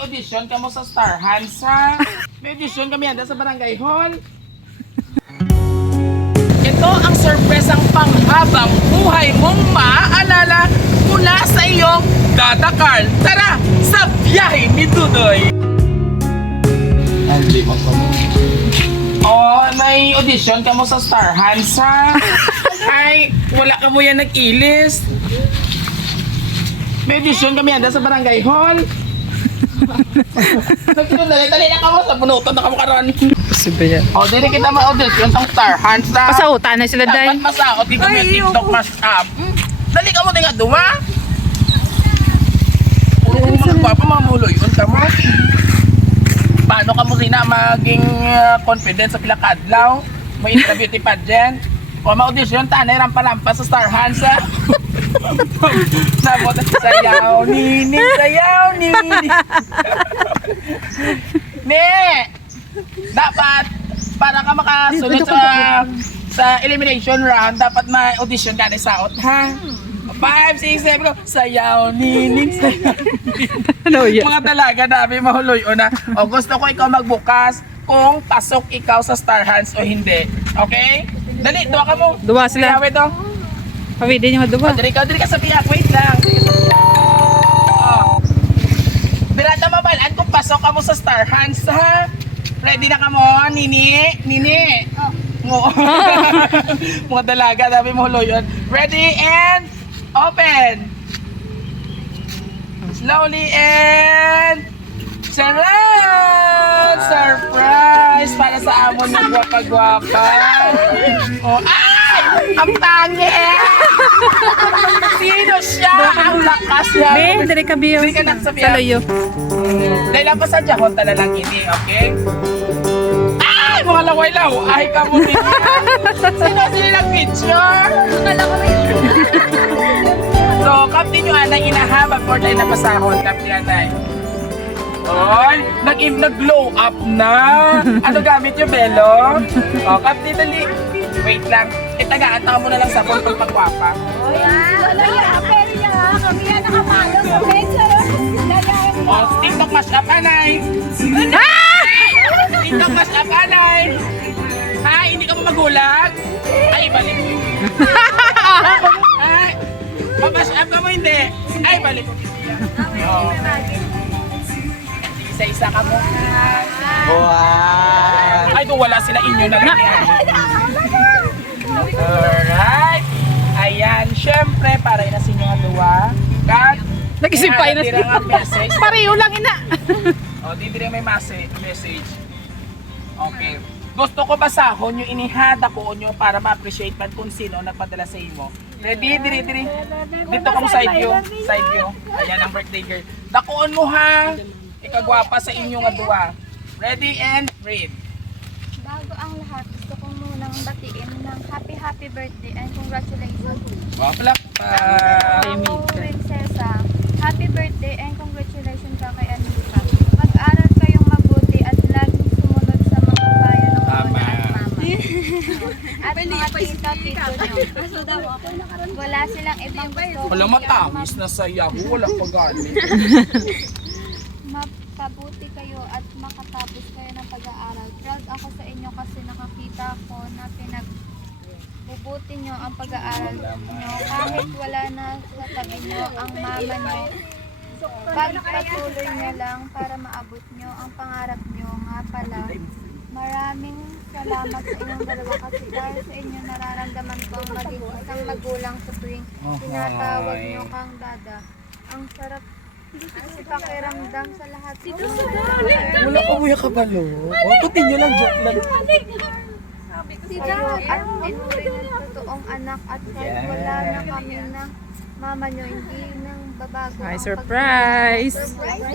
audition ka mo sa Star Hands, ha? May audition kami handa sa Barangay Hall. Ito ang sorpresang panghabang buhay mong maaalala mula sa iyong Dada Carl. Tara, sa biyahe ni Dudoy! Hindi mo pa mo. Oh, may audition ka mo sa Star Hands, ha? Ay, wala ka mo yan nag-ilis. May audition kami handa sa Barangay Hall. Dali na ka mo sa punutan na ka mo karon. Posible yan. O, dili kita ma-audition sa Star Hands, ha? Pasautan na sila, Day. Dapat masakot dito may TikTok mash-up. Dali ka mo tinga duma. Puro mga gwapa, mga muloyon ka mo. Paano ka mo sina maging confident sa pilakadlaw? May intra-beauty pageant? O ma-audition, tanay rampa-rampa sa Star Hands, ha? Sayaw, nini, sayaw, nini. Ne! Dapat, para ka makasunod sa elimination round, dapat ma-audition ka na sa out, ha? 5, 6, 7, go. Sayaw, nining, sayaw, nining. Ano yan? Mga dalaga namin mahuloy o na. O gusto ko ikaw magbukas kung pasok ikaw sa Star Hands o hindi. Okay? Dali, duwa ka mo. Duwa sila. Kaya ito. Pwede niyo maduwa. Dali ka sa piyak. Wait lang. Oh. Birata mabalaan kung pasok ka mo sa Star Hands, ha? Ready na ka mo, Nini? Nini? Oh. Mga dalaga, dami mo yun. Ready and open! Slowly and... Charan! Surprise! Para sa amon ng gwapa-gwapa. Oh, ay! Ang tangi eh! Sino siya? Ang lakas niya. Be, dari ka biyo. Hindi ka nagsabi. Sa loyo. Dahil lang pa sa jahon talagang ini, okay? Ay! Mga laway-law! Ay ka mo din. Sino nag-picture? So, kapti nyo anay inahabag for tayo na pasahon. Kapti anay. Oy, nag-glow up na. Ano gamit yung belo? O, kapti dali. Wait lang. Itagaan ka mo na lang sa phone pag pagwapa. O, TikTok mash up anay. TikTok mash up anay. Ay, hindi ka mo magulag? Ay, balik mo. Ay, mash up ka mo hindi. Ay, balik mo. Oh. Isa-isa ka mo. Wow! Ay, doon wala sila inyo na lang yan. Alright. Ayan, syempre, para na sa inyo nga duwa. Kat, Nag-isimpay na sila. Message. Pareho lang ina. O, di dire may message. Okay. Gusto ko basahon yung inihada ko nyo para ma-appreciate man kung sino nagpadala sa imo. Ready, diri. Dito kong side view. Side view. Ayan ang birthday girl. Dakuon mo ha. Ikagwapa sa inyo nga duwa. Ready and read. Bago ang lahat, gusto kong munang batiin ng happy birthday and congratulations. Wapla pa. Ako, Prinsesa, happy birthday and congratulations ka kay Anika. Mag-aral kayong mabuti at laging sumunod sa mga payo ng lola at mama. At mga tito nyo. Wala silang ibang gusto. Wala matamis na sa Yahoo. Wala pagani. Mapabuti kayo at makatapos kayo ng pag-aaral. Proud ako sa inyo kasi nakakita ko na pinagbubuti nyo ang pag-aaral nyo kahit wala na sa tabi nyo ang mama nyo. Pagpatuloy nyo lang para maabot nyo ang pangarap nyo. Nga pala, maraming salamat sa inyong dalawa kasi dahil sa inyo nararamdaman ko ang maging isang magulang sa tuwing tinatawag nyo kang dada. Ang sarap kasi pakiramdam sa lahat. Wala ka buya kabalo. O, putin nyo lang. Joke lang. At tinuring ng totoong anak at kahit wala na kami ng mama nyo, hindi nang babago. Hi, ang surprise! Para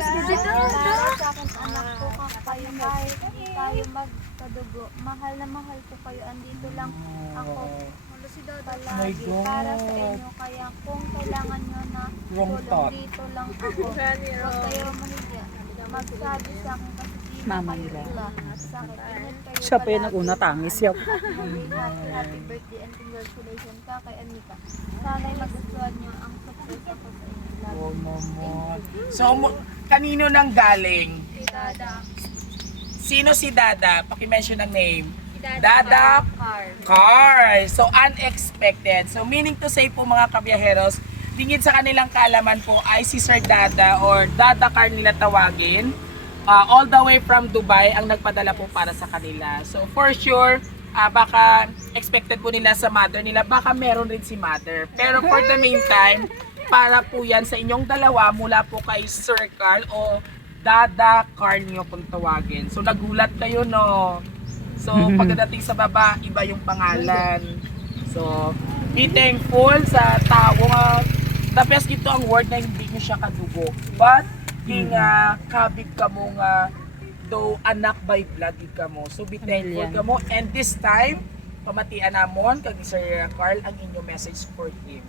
sa akin anak ko kayo kahit tayo magkadugo. Mahal na mahal ko kayo. Andito lang ako. Palagi para sa inyo. Kaya kung kailangan nyo na tulong, dito lang ako. Huwag kayo mahiya. Magsabi sa akin kasi di Mama kayo nila. iba. Sa akin, ingat kayo Siya pa yung palagi. nag-una tangis siya. Happy birthday and congratulations ka kay Anika. Sana'y magustuhan nyo ang success ako sa inyo. So, kanino nang galing? Dada. Sino si Dada? Paki-mention ng name. Dada Car. Car. So, unexpected. So, meaning to say po mga kabiyaheros, dingid sa kanilang kaalaman po ay si Sir Dada or Dada Car nila tawagin. All the way from Dubai ang nagpadala po para sa kanila. So for sure, baka expected po nila sa mother nila, baka meron rin si mother. Pero for the meantime, para po yan sa inyong dalawa mula po kay Sir Carl o Dada Carl niyo kung tawagin. So nagulat kayo, no? So pagdating sa baba, iba yung pangalan. So be thankful sa tao nga. The best ito ang word na hindi nyo siya kadugo. But king kabig ka mo nga though anak by blood ka mo. So be thankful ka mo. And this time, pamatian namon kag Sir Carl ang inyong message for him.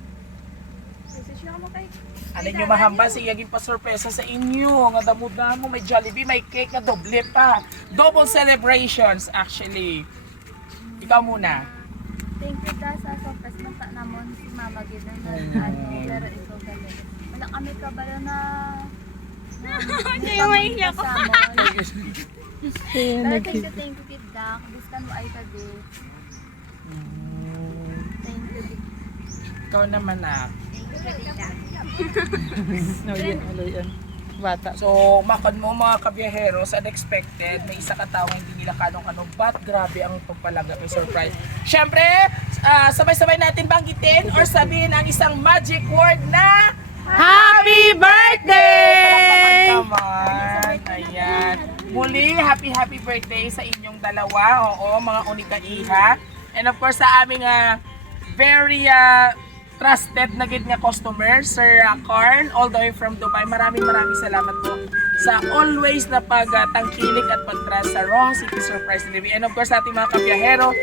Ano nyo mahamba sa iyaging pasurpresa sa inyo. Nga damo-damo, may Jollibee, may cake na doble pa. Double celebrations actually. Ikaw muna. Thank you ta sa surprise mata namon si Mama Gidan na pero ito gali. Wala kami kabalo na Yung maiiyak ko. Pero thank you kid Dak. Bistan mo ay kadi. Thank you. Ikaw naman na. Thank you kid Dak. No, yun, yan. Bata. So, makon mo mga kabiyaheros, unexpected, may isa katao hindi nila kanong-kanong, but grabe ang pagpalaga kay surprise. Siyempre, sabay-sabay natin banggitin or sabihin ang isang magic word na Happy birthday! Naman. Ayan. Muli, happy birthday sa inyong dalawa. Oo, mga unika iha. And of course, sa aming very trusted na gid nga customer, Sir Carl, all the way from Dubai. Maraming salamat po sa always na pagtangkilik at pagtrust sa Roja City Surprise Delivery. And of course, sa ating mga kabiyahero,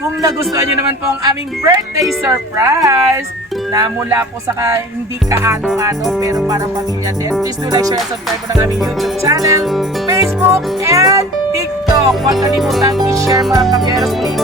kung nagustuhan nyo naman po ang aming birthday surprise na mula po sa hindi kaano-ano pero para pamilya din, please do like, share, and subscribe po ng aming YouTube channel, Facebook, and TikTok. Huwag kalimutan i-share mga kabiyahero.